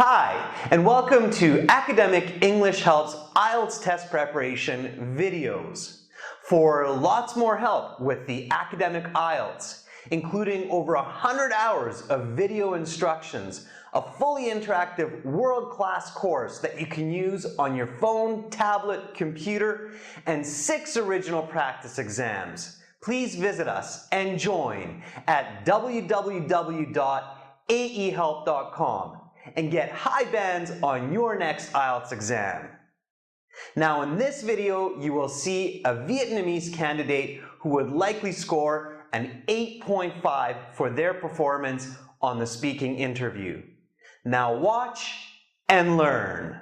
Hi, and welcome to Academic English Help's IELTS test preparation videos. For lots more help with the academic IELTS, including over 100 hours of video instructions, a fully interactive world-class course that you can use on your phone, tablet, computer, and 6 original practice exams, please visit us and join at www.aehelp.com and get high bands on your next IELTS exam. Now in this video, you will see a Vietnamese candidate who would likely score an 8.5 for their performance on the speaking interview. Now watch and learn.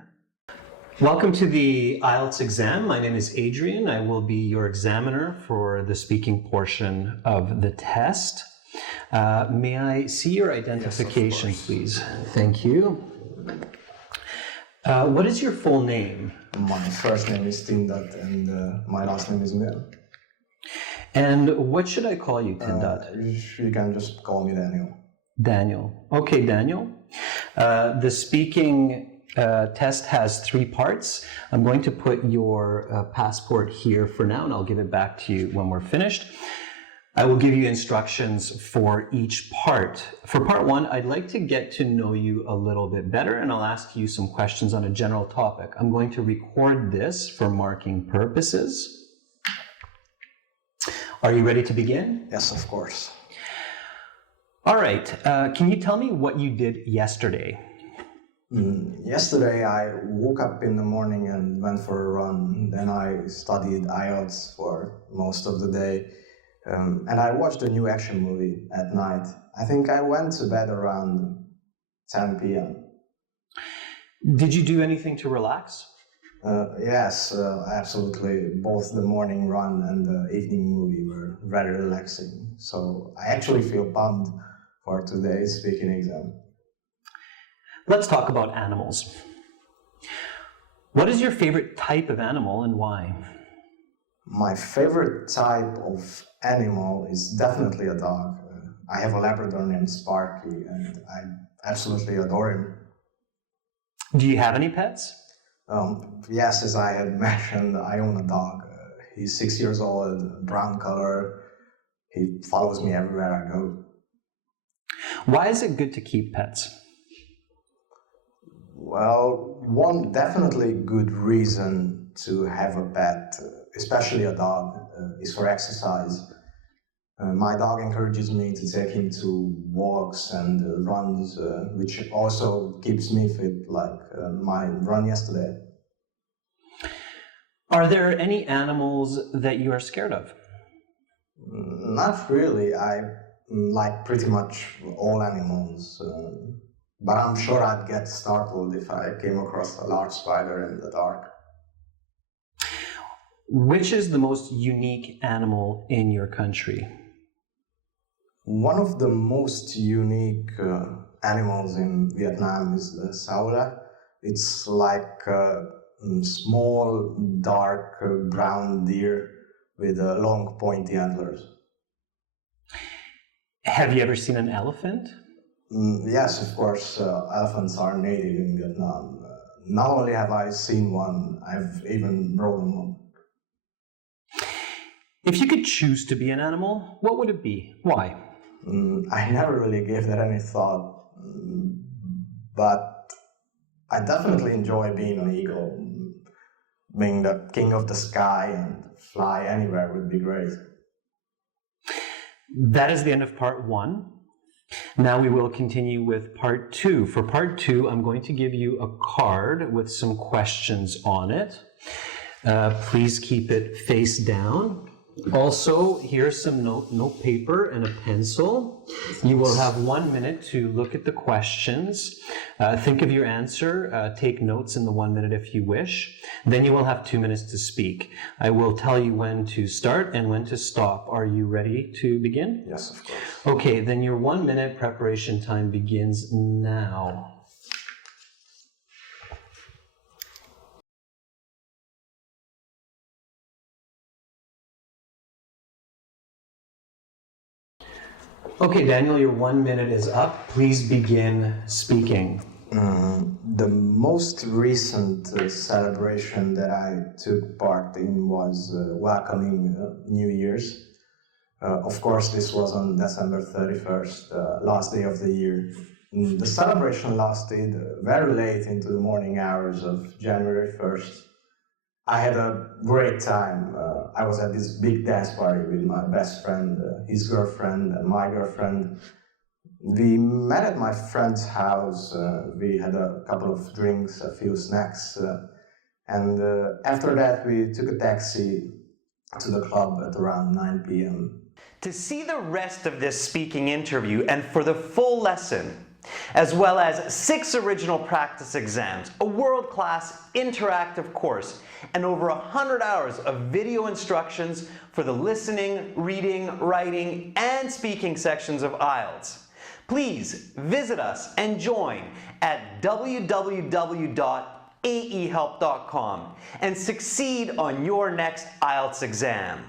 Welcome to the IELTS exam. My name is Adrian. I will be your examiner for the speaking portion of the test. May I see your identification, yes, please? Thank you. What is your full name? My first name is Tindad and my last name is Mel. And what should I call you, Tindad? You can just call me Daniel. Daniel. Okay, Daniel. The speaking test has 3 parts. I'm going to put your passport here for now, and I'll give it back to you when we're finished. I will give you instructions for each part. For part 1, I'd like to get to know you a little bit better, and I'll ask you some questions on a general topic. I'm going to record this for marking purposes. Are you ready to begin? Yes, of course. All right. Can you tell me what you did yesterday? Yesterday I woke up in the morning and went for a run. Then I studied IELTS for most of the day. And I watched a new action movie at night. I think I went to bed around 10 p.m. Did you do anything to relax? Yes, absolutely. Both the morning run and the evening movie were very relaxing. So I actually feel bummed for today's speaking exam. Let's talk about animals. What is your favorite type of animal and why? My favorite type of animal is definitely a dog. I have a Labrador named Sparky and I absolutely adore him. Do you have any pets? Yes, as I had mentioned, I own a dog. He's 6 years old, brown color. He follows me everywhere I go. Why is it good to keep pets? Well, one definitely good reason to have a pet, especially a dog, is for exercise. My dog encourages me to take him to walks and runs, which also keeps me fit, like my run yesterday. Are there any animals that you are scared of? Not really. I like pretty much all animals, but I'm sure I'd get startled if I came across a large spider in the dark. Which is the most unique animal in your country? One of the most unique animals in Vietnam is the Saola. It's like a small, dark, brown deer with long, pointy antlers. Have you ever seen an elephant? Yes, of course. Elephants are native in Vietnam. Not only have I seen one, I've even rode one. If you could choose to be an animal, what would it be? Why? I never really gave that any thought, but I definitely enjoy being an eagle. Being the king of the sky and fly anywhere would be great. That is the end of part 1. Now we will continue with part 2. For part 2, I'm going to give you a card with some questions on it. Please keep it face down. Also, here's some note paper and a pencil. You will have 1 minute to look at the questions. Think of your answer. Take notes in the 1 minute if you wish. Then you will have 2 minutes to speak. I will tell you when to start and when to stop. Are you ready to begin? Yes, of course. Okay, then your 1 minute preparation time begins now. Okay, Daniel, your 1 minute is up. Please begin speaking. The most recent celebration that I took part in was welcoming New Year's. Of course, this was on December 31st, last day of the year. The celebration lasted very late into the morning hours of January 1st. I had a great time. I was at this big dance party with my best friend, his girlfriend, and my girlfriend. We met at my friend's house. We had a couple of drinks, a few snacks, and after that we took a taxi to the club at around 9 p.m. To see the rest of this speaking interview and for the full lesson, as well as 6 original practice exams, a world-class interactive course, and over 100 hours of video instructions for the listening, reading, writing, and speaking sections of IELTS, please visit us and join at www.aehelp.com and succeed on your next IELTS exam.